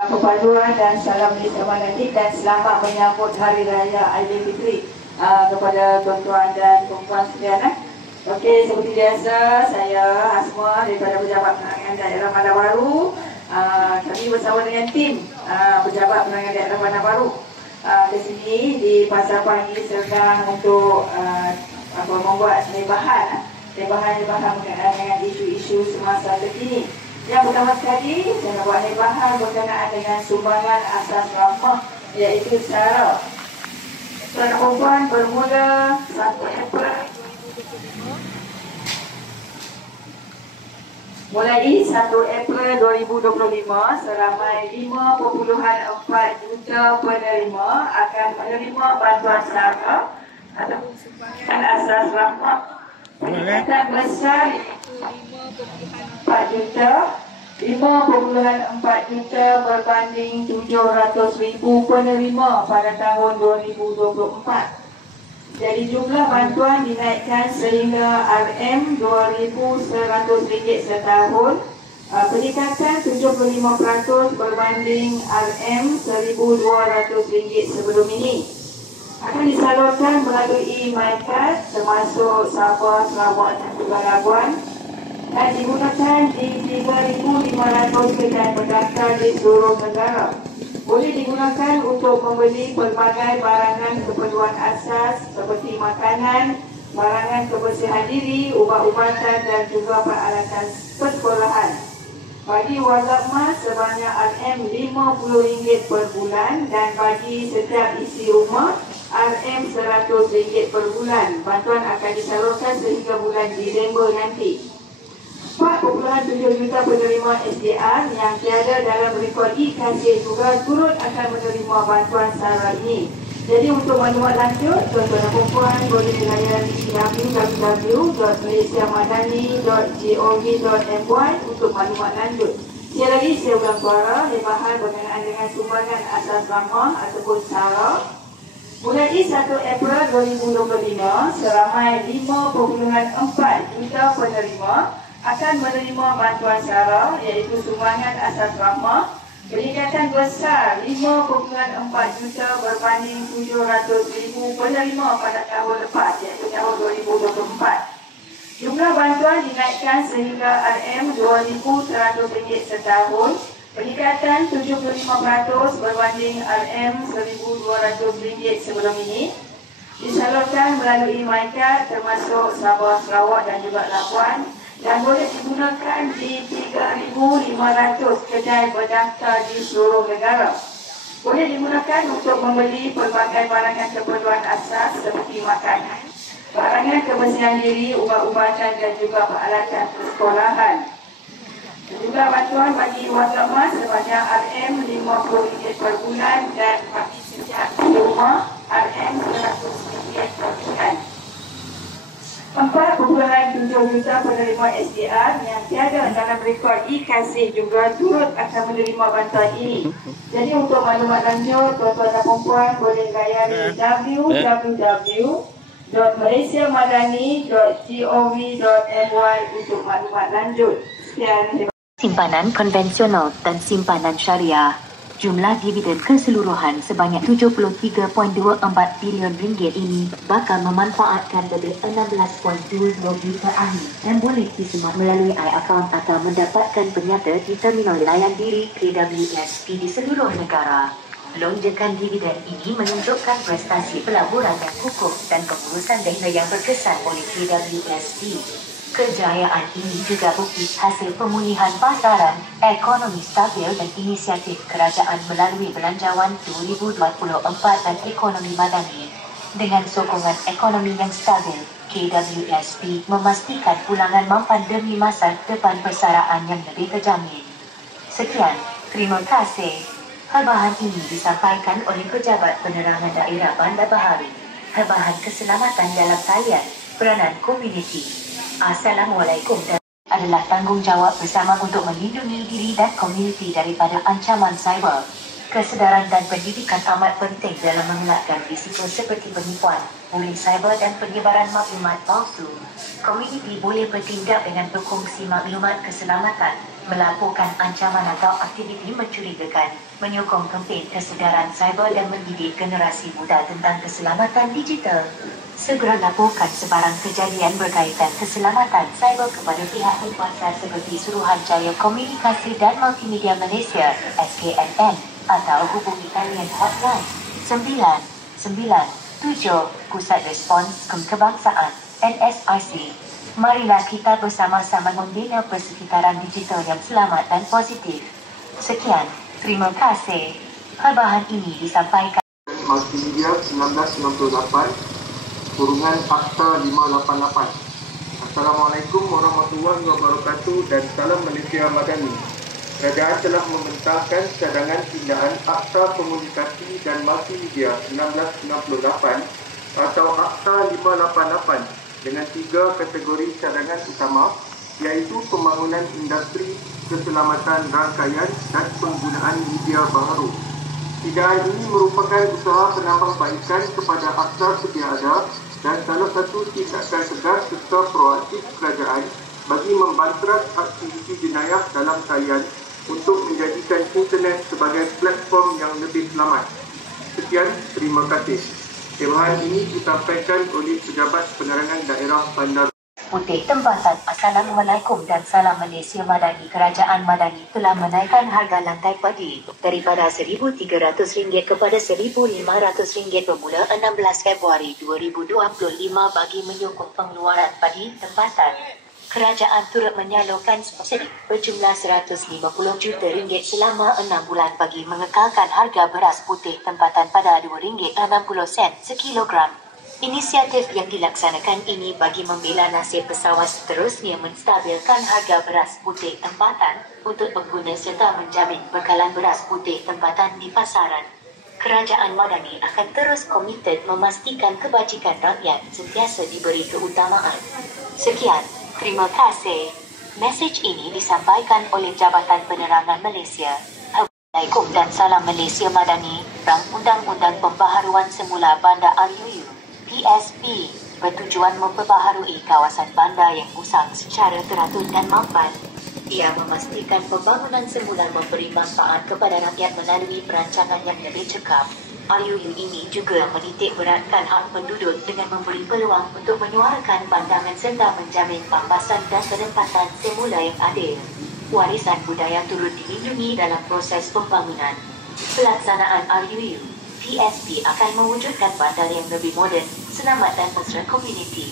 Perpaduan dan salam Malaysia Manani dan selamat menyambut Hari Raya Aidilfitri kepada tuan-tuan dan perempuan sekalian. Okey, seperti biasa saya Asma daripada Pejabat Penerangan Daerah Bandar Baru. Kami bersama dengan tim Pejabat Penerangan Daerah Bandar Baru di sini di Pasar Pagi sedang untuk membuat lebahan berkenaan dengan isu-isu semasa terkini. Yang pertama sekali, saya nak buat lebahan berkenaan dengan sumbangan asas rahmah, iaitu SARA. Tuan perempuan bermula 1 April 2025. Mulai 1 April 2025, seramai 5.4 juta penerima akan menerima bantuan SARA atau sumbangan asas rahmah. Peningkatan besar 5.4 juta berbanding 700,000 penerima pada tahun 2024. Jadi jumlah bantuan dinaikkan sehingga RM2,100 setahun, peningkatan 75% berbanding RM1,200 sebelum ini. Akan disalurkan melalui MyCard termasuk Sabah, Sarawak dan juga Labuan, dan digunakan di 3,500 kedai pendaftar di seluruh negara. Boleh digunakan untuk membeli pelbagai barangan keperluan asas seperti makanan, barangan kebersihan diri, ubat-ubatan dan juga peralatan persekolahan. Bagi warga emas sebanyak RM50 per bulan, dan bagi setiap isi rumah RM100 per bulan. Bantuan akan disalurkan sehingga bulan Disember nanti. 4.7 juta penerima SDR yang tiada dalam rekod e-KJ juga turut akan menerima bantuan SARA ini. Jadi untuk maklumat lanjut, tuan-tuan dan puan boleh layari www.malaysiamadani.gov.my untuk maklumat lanjut. Sekali lagi saya ulang suara, lebahan berkenaan dengan sumbangan asas rahmah ataupun SARA. Mulai 1 April 2025, seramai 5.4 juta penerima akan menerima bantuan SARA, iaitu sumbangan asas rahmah. Peningkatan besar 5.4 juta berbanding 700,000 penerima pada tahun lepas, iaitu tahun 2024. Jumlah bantuan dinaikkan sehingga RM2,100 setahun, peningkatan 75% berbanding RM1,200 sebelum ini. Disalurkan melalui MyCard termasuk Sabah, Sarawak dan juga Labuan, dan boleh digunakan di 3,500 kedai berdaftar di seluruh negara. Boleh digunakan untuk membeli pelbagai barangan keperluan asas seperti makanan, barangan kebersihan diri, ubat-ubatan dan juga peralatan persekolahan. Juga bantuan bagi warga emas sebanyak RM50 per bulan, dan bagi setiap rumah RM100 per bulan. 4.7 juta penerima SDR yang tiada dalam rekod e-KJ juga turut akan menerima bantuan ini. Jadi untuk maklumat lanjut, tuan-tuan dan puan boleh layari www.malaysiamadani.gov.my untuk maklumat lanjut. Sekian. Simpanan konvensional dan simpanan syariah. Jumlah dividen keseluruhan sebanyak RM73.24 bilion ini bakal memanfaatkan lebih 16.20 juta ahli dan boleh disemak melalui i-account atau mendapatkan penyata di terminal layan diri KWSP di seluruh negara. Lonjakan dividen ini menunjukkan prestasi pelaburan yang kukuh dan pengurusan dana yang berkesan oleh KWSP. Kejayaan ini juga bukti hasil pemulihan pasaran, ekonomi stabil dan inisiatif kerajaan melalui Belanjawan 2024 dan ekonomi madani. Dengan sokongan ekonomi yang stabil, KWSP memastikan pulangan mampan demi masa depan persaraan yang lebih terjamin. Sekian, terima kasih. Habahan ini disampaikan oleh Pejabat Penerangan Daerah Bandar Baru. Habahan keselamatan dalam talian, peranan komuniti. Assalamualaikum. Adalah tanggungjawab bersama untuk melindungi diri dan komuniti daripada ancaman cyber. Kesedaran dan pendidikan amat penting dalam mengelakkan risiko seperti penipuan, bullying cyber dan penyebaran maklumat palsu. Komuniti boleh bertindak dengan berkongsi maklumat keselamatan, melaporkan ancaman atau aktiviti mencurigakan, menyokong kempen kesedaran cyber dan mendidik generasi muda tentang keselamatan digital. Segera laporkan sebarang kejadian berkaitan keselamatan cyber kepada pihak berkuasa seperti Suruhanjaya Komunikasi dan Multimedia Malaysia (SKMM) atau hubungi talian hotline 997 Pusat Respons Kebangsaan (NSRC). Marilah kita bersama-sama membina persekitaran digital yang selamat dan positif. Sekian, terima kasih. Bahan ini disampaikan Multimedia 1998 kurungan Akta 588. Assalamualaikum warahmatullahi wabarakatuh dan salam Malaysia Madani. Kerajaan telah membentangkan cadangan pindaan Akta Komunikasi dan Multimedia 1998 atau Akta 588 dengan 3 kategori cadangan utama, iaitu pembangunan industri, keselamatan rangkaian dan penggunaan media baharu. Pindaan ini merupakan usaha penambahbaikan kepada akta sedia ada dan salah satu tindakan tegas serta proaktif kerajaan bagi membantras aktiviti jenayah dalam talian untuk menjadikan internet sebagai platform yang lebih selamat. Sekian, terima kasih. Tebahan ini disampaikan oleh Pejabat Penerangan Daerah Bandar Putih Tempatan. Assalamualaikum dan salam Malaysia Madani. Kerajaan Madani telah menaikkan harga lantai padi daripada RM1,300 kepada RM1,500 bermula 16 Februari 2025 bagi menyokong pengeluaran padi tempatan. Kerajaan turut menyalurkan subsidi berjumlah RM150 juta selama 6 bulan bagi mengekalkan harga beras putih tempatan pada RM2.60 sekilogram. Inisiatif yang dilaksanakan ini bagi membela nasib pesawat seterusnya menstabilkan harga beras putih tempatan untuk pengguna serta menjamin bekalan beras putih tempatan di pasaran. Kerajaan Madani akan terus komited memastikan kebajikan rakyat sentiasa diberi keutamaan. Sekian, terima kasih. Mesej ini disampaikan oleh Jabatan Penerangan Malaysia. Assalamualaikum dan salam Malaysia Madani. Rang Undang-Undang Pembaharuan Semula Bandar RUU PSB bertujuan memperbaharui kawasan bandar yang usang secara teratur dan mampan. Ia memastikan pembangunan semula memberi manfaat kepada rakyat melalui perancangan yang lebih cekap. RUU ini juga menitik beratkan hak penduduk dengan memberi peluang untuk menyuarakan pandangan serta menjamin pambasan dan penempatan semula yang adil. Warisan budaya turut dilindungi dalam proses pembangunan. Pelaksanaan RUU PSB akan mewujudkan bandar yang lebih moden, selamat dan mesra komuniti.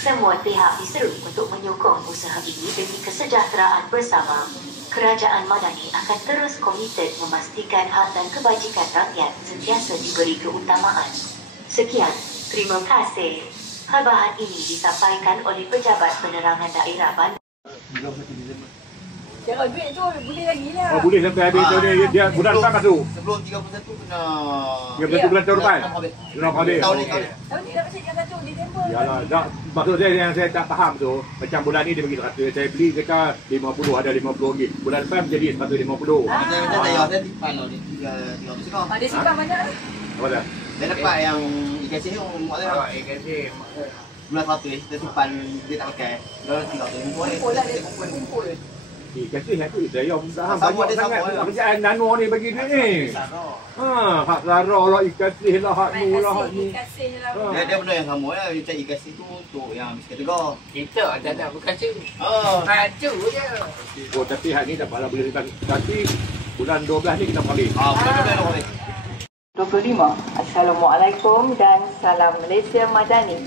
Semua pihak diseru untuk menyokong usaha ini demi kesejahteraan bersama. Kerajaan Madani akan terus komited memastikan hak dan kebajikan rakyat sentiasa diberi keutamaan. Sekian, terima kasih. Bahan ini disampaikan oleh Pejabat Penerangan Daerah Bandar. Kalau duit tu boleh lagi lah. Oh, boleh sampai habis tu dia bulan depan masuk. Sebelum 31 kena 31 bulan tahun depan. Bulan habis. Tahun ni dah macam yang satu Disember. Yalah, tak, maksud saya yang saya tak faham tu, macam bulan ni dia bagi 100, saya beli dekat 50 ada RM50. Bulan depan menjadi 150. Macam saya simpan tau ni 300 kau. Dia simpan banyak lah. Apa dah? Dia dapat yang ikan sini mak saya. Ikan sini. Bulan 100 dia simpan dia tak pakai. Dia 300 kumpul lah dia kumpul. Kasih aku saya faham banyak sangat pekerjaan nano ni bagi duit ni. Hak Zara lah, ikan sih lah, hak Nur lah, hak ni. Dia benda yang sama lah, dia cari ikan sih tu untuk yang habis kategori. Kita ada nak bukan tu. Baju je. Oh, tapi hak ni dapatlah boleh tapi bulan 12 ni kita balik. Bulan 25. Assalamualaikum dan salam Malaysia Madani.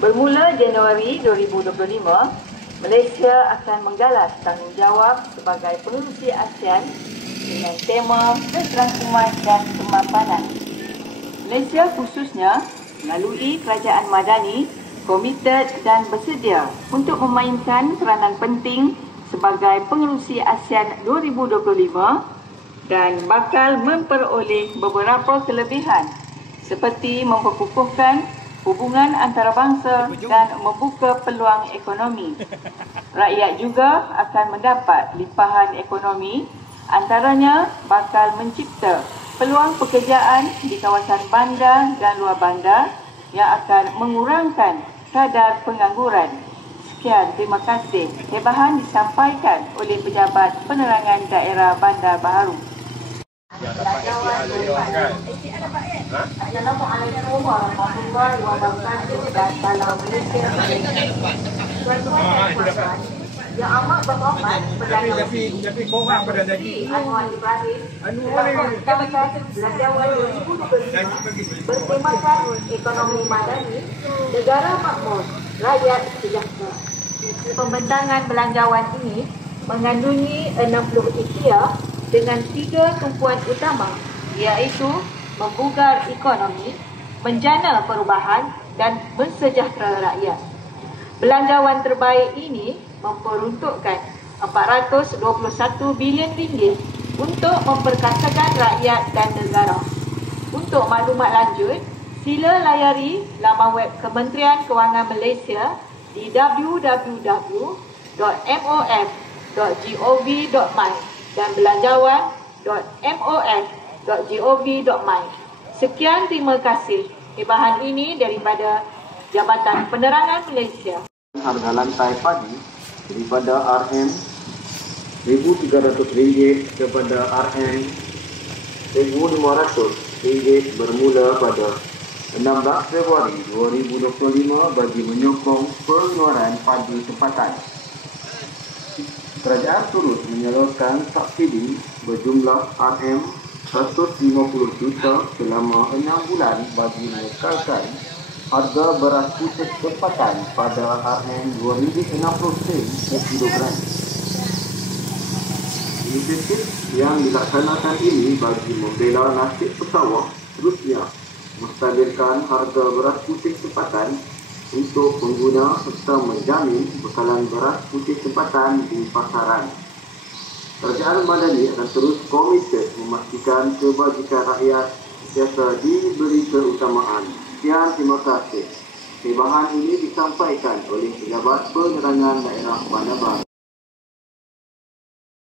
Bermula Januari 2025, Malaysia akan menggalas tanggungjawab sebagai pengerusi ASEAN dengan tema keserangkuman dan kemapanan. Malaysia khususnya melalui Kerajaan Madani komited dan bersedia untuk memainkan peranan penting sebagai pengerusi ASEAN 2025 dan bakal memperoleh beberapa kelebihan seperti memperkukuhkan hubungan antarabangsa dan membuka peluang ekonomi. Rakyat juga akan mendapat limpahan ekonomi, antaranya bakal mencipta peluang pekerjaan di kawasan bandar dan luar bandar yang akan mengurangkan kadar pengangguran. Sekian, terima kasih. Hebahan disampaikan oleh Pejabat Penerangan Daerah Bandar Baharu. Assalamualaikum warahmatullahi wabarakatuh dan salam Malaysia. Yang amat berhormat Tapi korang pada tadi Anwar Ibrahim Anwar ni Belanjawan 2025 bertemakan ekonomi madani, negara makmur, rakyat sejahtera. Pembentangan belanjawan ini mengandungi 60 ikhtiar dengan 3 tumpuan utama, iaitu membugar ekonomi, menjana perubahan dan mensejahtera rakyat. Belanjawan terbaik ini memperuntukkan 421 bilion ringgit untuk memperkasakan rakyat dan negara. Untuk maklumat lanjut, sila layari laman web Kementerian Kewangan Malaysia di www.mof.gov.my dan belanjawan.mof.gov.my. Sekian, terima kasih. Hebahan ini daripada Jabatan Penerangan Malaysia. Harga lantai padi daripada RM RM1,300 kepada RM RM1,500 bermula pada 16 Februari 2025 bagi menyokong pengeluaran padi tempatan. Kerajaan turut menyalurkan subsidi berjumlah RM150 juta selama 6 bulan bagi mengekalkan harga beras putih tempatan pada RM2.60 per kilogram. Inisiatif yang dilaksanakan ini bagi membela nasib pesawah terusnya menstabilkan harga beras putih tempatan untuk pengguna serta menjamin bekalan beras putih tempatan di pasaran. Kerajaan Madani akan terus komited memastikan kebajikan rakyat sentiasa diberi keutamaan. Sekian, terima kasih. Hebahan ini disampaikan oleh Pejabat Penerangan Daerah Bandar Baharu.